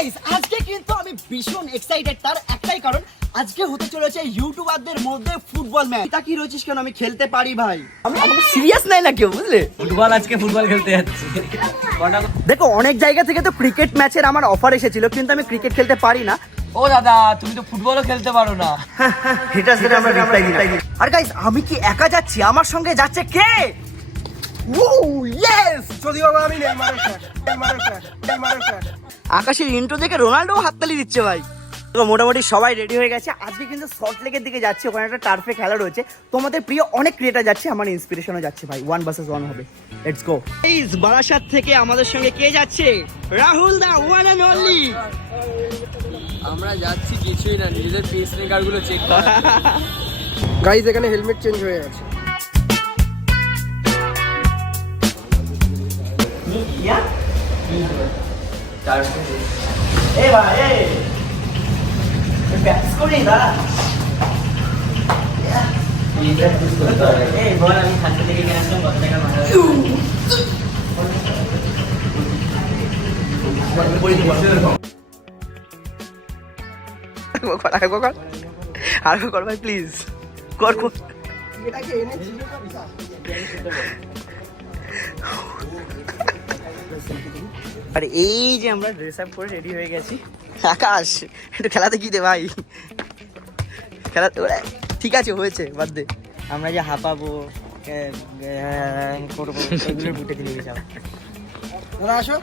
Guys আজকে কিন্তু আমি ভীষণ এক্সাইটেড তার একটাই কারণ আজকে হতে চলেছে ইউটিউবারদের মধ্যে ফুটবল ম্যাচ তা কি রয়েছিস কেন? আমি খেলতে পারি ভাই। আমি আমাকে সিরিয়াস নাই না কেউ বুঝলে? ফুটবল আজকে ফুটবল খেলতে যাচ্ছি। দেখো অনেক জায়গা থেকে তো ক্রিকেট ম্যাচের আমার অফার এসেছিল কিন্তু আমি ক্রিকেট খেলতে পারি না। ও দাদা তুমি তো ফুটবলও খেলতে পারো না। হেটার্সদের আমরা রিপ্লাই দিই আর গাইস আমি কি একা যাচ্ছি? আমার সঙ্গে যাচ্ছে কে? ও ইয়েস যদি বাবা আমি নেইমারের ফ্যান নেইমারের ফ্যান নেইমারের ফ্যান আকাশের ইন্ট্রো দেখে রোনাল্ডো হাততালি দিচ্ছে ভাই। তো মোটামুটি সবাই রেডি হয়ে গেছে। আজকে কিন্তু সল্ট লেকের দিকে যাচ্ছে ওখানে একটা টার্ফে খেলা রয়েছে। তোমাদের প্রিয় অনেক ক্রিয়েটার যাচ্ছে আমার ইন্সপিরেশনও যাচ্ছে ভাই। ওয়ান ভার্সেস ওয়ান হবে। লেটস গো প্লিজ বারাসাত থেকে আমাদের সঙ্গে কে যাচ্ছে? রাহুল দা ওয়ান এন্ড অনলি আমরা যাচ্ছি কিছুই না নিজেদের পেস মেকারগুলো চেক করা গাইজ এখানে হেলমেট চেঞ্জ হয়ে গেছে। এ ভাই এ। ব্যাটস করি দাঁড়া। এই বল। আমি খাদ্য থেকে কিনে আসলাম কত টাকা ভাড়া আরেকবার কর ভাই প্লিজ কর কর এটাকে এনেছি। আর এই যে আমরা ড্রেস আপ করে রেডি হয়ে গেছি। আকাশ একটু খেলাতে কি দে ভাই। খেলাতে ওরা ঠিক আছে হয়েছে বাদ দে। আমরা যে হাঁপাবো করব এগুলোর বুটে তোরা আসো।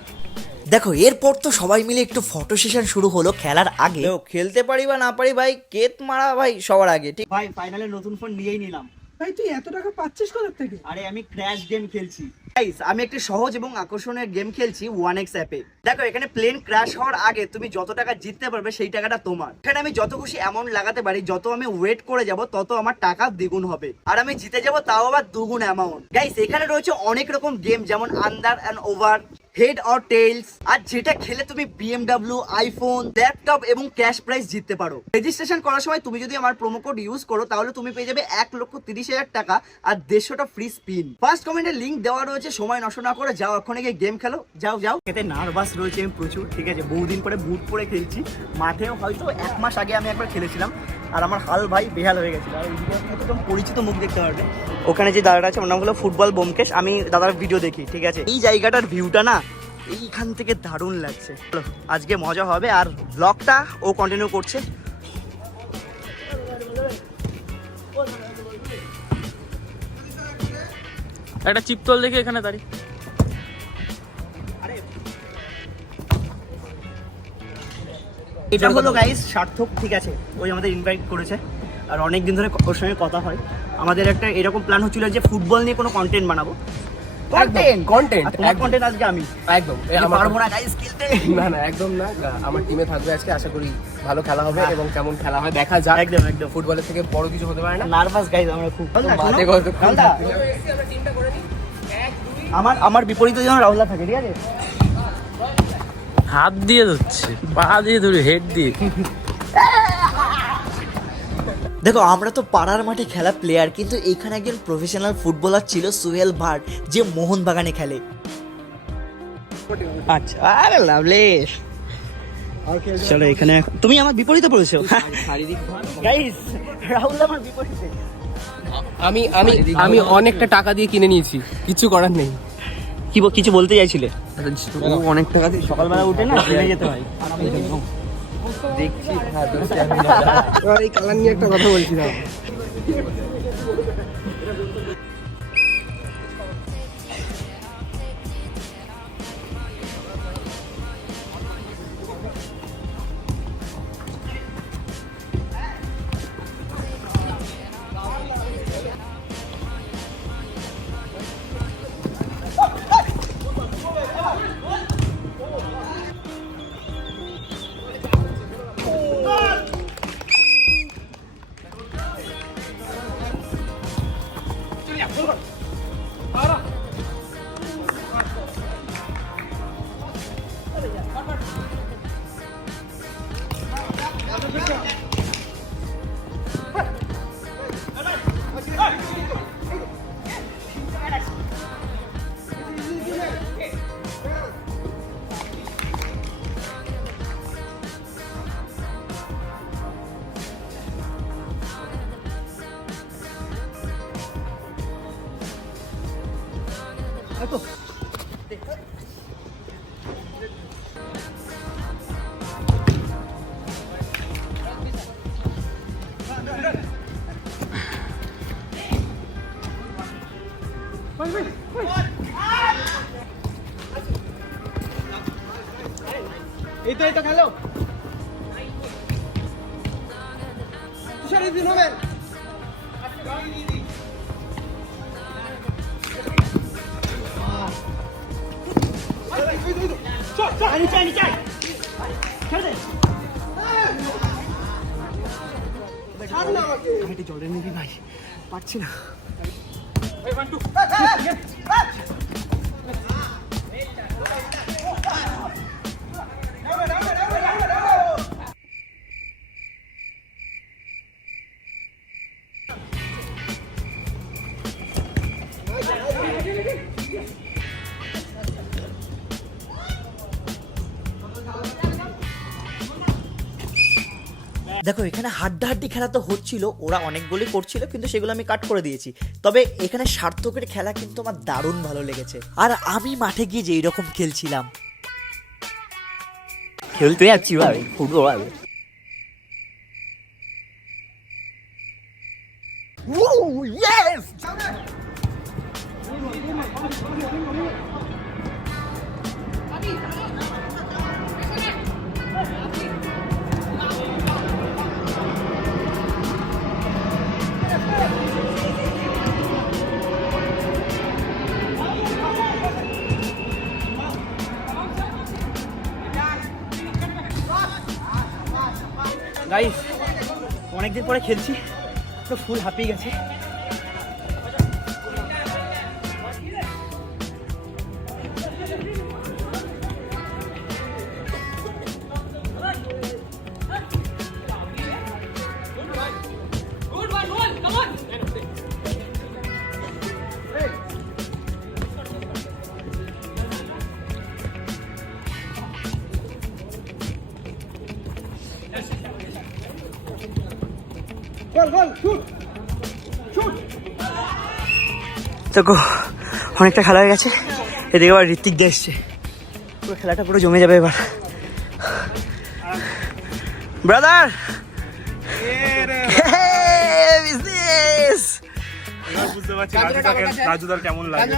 দেখো এরপর তো সবাই মিলে একটু ফটো সেশন শুরু হলো খেলার আগে। খেলতে পারি বা না পারি ভাই কেত মারা ভাই সবার আগে ঠিক? ভাই ফাইনালে নতুন ফোন নিয়েই নিলাম। ভাই তুই এত টাকা পাচ্ছিস কোথা থেকে? আরে আমি ক্র্যাশ গেম খেলছি। গাইস আমি একটি সহজ এবং আকর্ষণীয় গেম খেলছি ওয়ান এক্স অ্যাপে দেখো, এখানে প্লেন ক্রাশ হওয়ার আগে তুমি যত টাকা জিততে পারবে সেই টাকাটা তোমার। এখানে আমি যত খুশি অ্যামাউন্ট লাগাতে পারি, যত আমি ওয়েট করে যাব, তত আমার টাকা দ্বিগুণ হবে। আর আমি জিতে যাব তাও আবার দুগুণ অ্যামাউন্ট গাইস এখানে রয়েছে অনেক রকম গেম যেমন under and over head or tails আর যেটা খেলে তুমি বিএমডাব্লিউ আইফোন ল্যাপটপ এবং ক্যাশ প্রাইস জিততে পারো। রেজিস্ট্রেশন করার সময় তুমি যদি আমার প্রোমো কোড ইউজ করো, তাহলে তুমি পেয়ে যাবে এক লক্ষ তিরিশ হাজার টাকা আর দেড়শোটা ফ্রি স্পিন ফার্স্ট কমেন্টের লিঙ্ক দেওয়া রয়েছে, সময় নষ্ট না করে যাও, ওখানে গিয়ে গেম খেলো। যাও যাও। এতে নার্ভাস রয়েছে আমি প্রচুর, ঠিক আছে? বহুদিন পরে বুট পরে খেলছি। মাঠেও হয়তো এক মাস আগে আমি একবার খেলেছিলাম, আর আমার হাল ভাই বেহাল হয়ে গেছিল। একদম পরিচিত মুখ দেখতে পারবে। ওখানে যে দাদাটা আছে, ওর নাম হলো ফুটবল বোমকেশ। আমি দাদার ভিডিও দেখি, ঠিক আছে? এই জায়গাটার ভিউটা না এইখান থেকে দারুণ লাগছে। আজকে মজা হবে আর ব্লগটা ও কন্টিনিউ করছে। একটা চিপতল দেখে এখানে দাঁড়ি এটা হলো গাইস সার্থক ঠিক আছে? ওই আমাদের ইনভাইট করেছে। আর অনেক দিন ধরে ওর সঙ্গে কথা হয়। আমাদের একটা এরকম প্ল্যান হচ্ছিল যে ফুটবল নিয়ে কোনো কন্টেন্ট বানাবো। কন্টেন্ট কন্টেন্ট কন্টেন্ট আজকে আমি। একদম। আমার- পারব না গাইস খেলতে না না একদম না। আমার টিমে থাকবে আজকে আশা করি ভালো খেলা হবে এবং কেমন খেলা হয় দেখা যাক। একদম একদম। ফুটবলের থেকে বড় কিছু হতে পারে না। নার্ভাস গাইস আমরা খুব। আমার আমার বিপরীতে যেন রাহুলদা থাকে ঠিক আছে? হাত দিয়ে ধরছে পা দিয়ে ধরে হেড দিয়ে। দেখো আমরা তো পাড়ার মাঠে খেলা প্লেয়ার কিন্তু এখানে একজন প্রফেশনাল ফুটবলার ছিল সুহেল ভাট যে মোহনবাগানে খেলে। আচ্ছা আরে লাভলি। চলো এখানে তুমি আমার বিপরীতে পড়েছো। গাইস রাহুল আমার বিপরীতে। আমি আমি আমি অনেকটা টাকা দিয়ে কিনে নিয়েছি কিছু করার নেই। কি ব- কিছু বলতে চাইছিলে? অনেক টাকা দিয়ে সকালবেলা উঠে না খেলে যেতে হয়। দেখছি এই কালার নিয়ে একটা কথা বলছিলাম। এই তো এই তো খেলো দিন হবে আমি জলে নিবি ভাই পারছি না Hey, one, two. Hey, hey, hey. দেখো এখানে হাড্ডাহাড্ডি খেলা তো হচ্ছিল ওরা অনেকগুলি করছিল কিন্তু সেগুলো আমি কাট করে দিয়েছি। তবে এখানে সার্থকের খেলা কিন্তু আমার দারুণ ভালো লেগেছে। আর আমি মাঠে গিয়ে যে রকম খেলছিলাম। খেলতে যাচ্ছি ভাই ফুটবল গাইস অনেকদিন পরে খেলছি তো ফুল হাঁপিয়ে গেছে। দেখো অনেকটা খেলা হয়ে গেছে। এদিকে আবার ঋত্বিক দিয়ে এসছে। পুরো খেলাটা পুরো জমে যাবে এবার। ব্রাদার বিজনেস বুঝতে পারছি রাজুদাকে রাজুদার কেমন লাগে।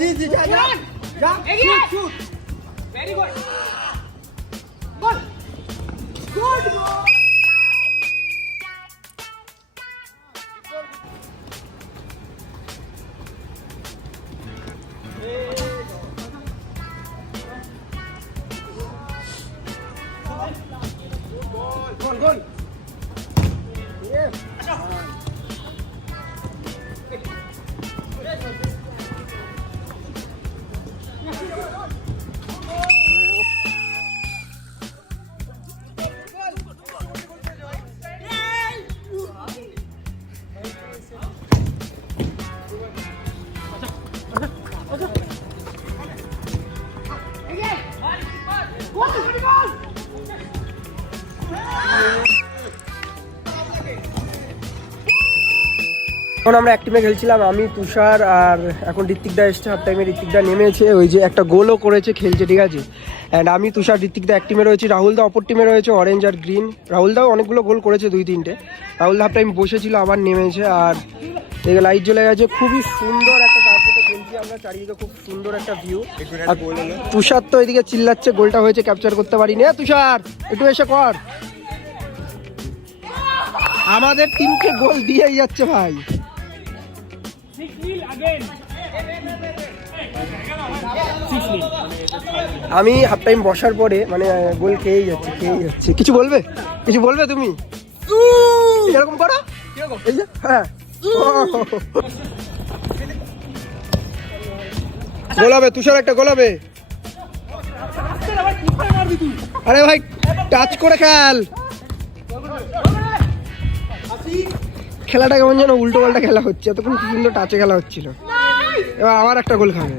জি জি যা যা যা shoot shoot very good ball good ball goal goal এখন আমরা এক টিমে খেলছিলাম, আমি, তুষার আর এখন ঋত্বিকদা এসছে হাফ টাইমে ঋত্বিকদা নেমেছে, ওই যে একটা গোলও করেছে, খেলছে, ঠিক আছে? অ্যান্ড আমি, তুষার ঋত্বিকদা এক টিমে রয়েছি রাহুলদা অপর টিমে রয়েছে অরেঞ্জ আর গ্রিন রাহুলদাও অনেকগুলো গোল করেছে দুই, তিনটে। রাহুলদা হাফ টাইম বসেছিল, আবার নেমেছে, আর এদিকে লাইট জ্বলে গেছে, খুবই সুন্দর একটা তারপরে খেলছি আমরা, চারিদিকে খুব সুন্দর একটা ভিউ আর তুষার তো এদিকে চিল্লাচ্ছে, গোলটা হয়েছে ক্যাপচার করতে পারিনি। এ, তুষার, একটু এসে কর। আমাদের টিমকে গোল দিয়েই যাচ্ছে, ভাই। আমি হাফ টাইম বসার পরে মানে গোল খেয়েই যাচ্ছি খেয়েই যাচ্ছি। কিছু বলবে? কিছু বলবে তুমি? এরকম করো। এই যে হ্যাঁ। গোলাবে, তুষার একটা গোলাবে। আরে ভাই টাচ করে খেল। খেলাটা কেমন যেন উল্টো পাল্টা খেলা হচ্ছে, এতক্ষণ কি সুন্দর টাচে খেলা হচ্ছিল। এবার আবার একটা গোল খাবে।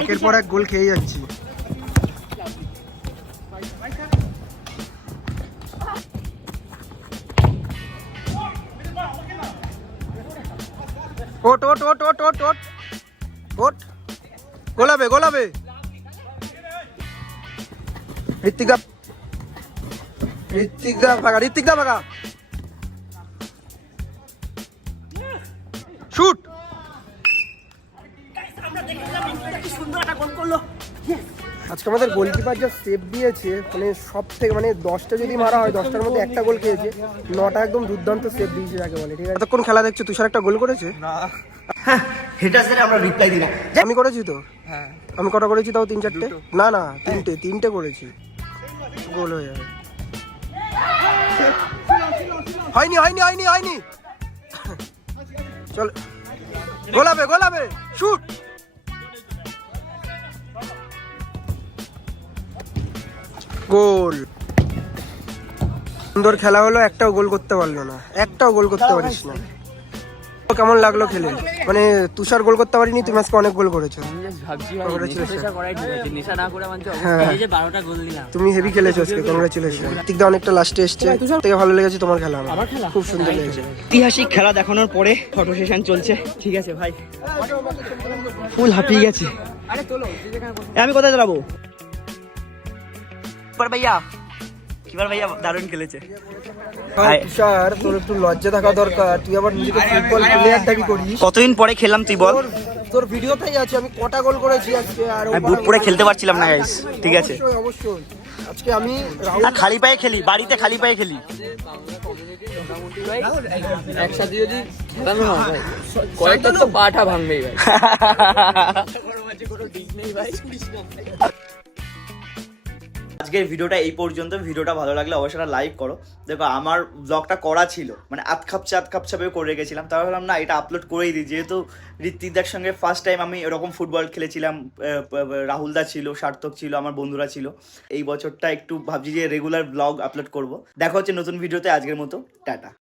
একের পর এক গোল খেয়ে যাচ্ছি। ওট ওট ওট ওট ওট ওট। ওট। গোলাবে গোলাবে ঋত্বিকা ঋত্বিকা ফাঁকা ঋত্বিকা ফাঁকা শুট। আজকে আমাদের গোলকিপার যা সেভ দিয়েছে মানে সব থেকে মানে দশটা যদি মারা হয় দশটার মধ্যে একটা গোল খেয়েছে নটা একদম দুর্দান্ত সেভ দিয়েছে যাকে বলে ঠিক আছে? এতক্ষণ খেলা দেখছ তুষার একটা গোল করেছে? হেটার্সদের আমরা রিপ্লাই দিই না। আমি করেছি তো? আমি কটা করেছি তাও তিন চারটে? না না তিনটে তিনটে করেছি। গোল হয়ে যাবে। হয়নি হয়নি হয়নি হয়নি। চল গোলাবে গোলাবে শুট। গোল। সুন্দর খেলা হলো, একটাও গোল করতে পারল না। একটাও গোল করতে পারিস না। কেমন লাগল খেলে? মানে তুষার গোল করতে পারিনি তুমি আজকে অনেক গোল করেছ। ঠিক হ্যাঁ। এই যে বারোটা গোল দিলাম। তুমি হেভি খেলেছো আজকে কংগ্রেচুলেশন দিকটা অনেকটা লাস্টে এসছে। থেকে ভালো লেগেছে তোমার খেলা আমার। খুব সুন্দর লেগেছে। ঐতিহাসিক খেলা দেখানোর পরে ফটো সেশন চলছে। ঠিক আছে ভাই। ফুল হাঁপিয়ে গেছে। আমি কোথায় দাঁড়াবো? ভাইয়া কিপার ভাইয়া দারুণ খেলেছে। তুষার তোর একটু লজ্জা থাকা দরকার। তুই আবার নিজেকে ফুটবল প্লেয়ার দাবি করিস। কতদিন পরে খেললাম তুই বল। তোর ভিডিওতেই আছে আমি কটা গোল করেছি আজকে আর আমি বুট পরে খেলতে পারছিলাম না গাইস ঠিক আছে। অবশ্যই আজকে আমি রাহুল খালি পায়ে খেলি বাড়িতে খালি পায়ে খেলি। একসাথে যদি খেলানো হয় ভাই কয়েকটা তো পাটা ভাঙবেই ভাই। আজকের ভিডিওটা এই পর্যন্ত। ভিডিওটা ভালো লাগলে অবশ্যই লাইক করো। দেখো, আমার ব্লগটা করা ছিল। মানে আধ খাপছে আধ খাপচা করে রেখেছিলাম। তারপর ভাবলাম, না, এটা আপলোড করেই দিই। যেহেতু ঋত্বিকদার সঙ্গে ফার্স্ট টাইম আমি এরকম ফুটবল খেলেছিলাম রাহুলদা ছিল, সার্থক ছিল, আমার বন্ধুরা ছিল। এই বছরটা একটু ভাবছি যে রেগুলার ব্লগ আপলোড করব। দেখা হচ্ছে নতুন ভিডিওতে। আজকের মতো, টাটা।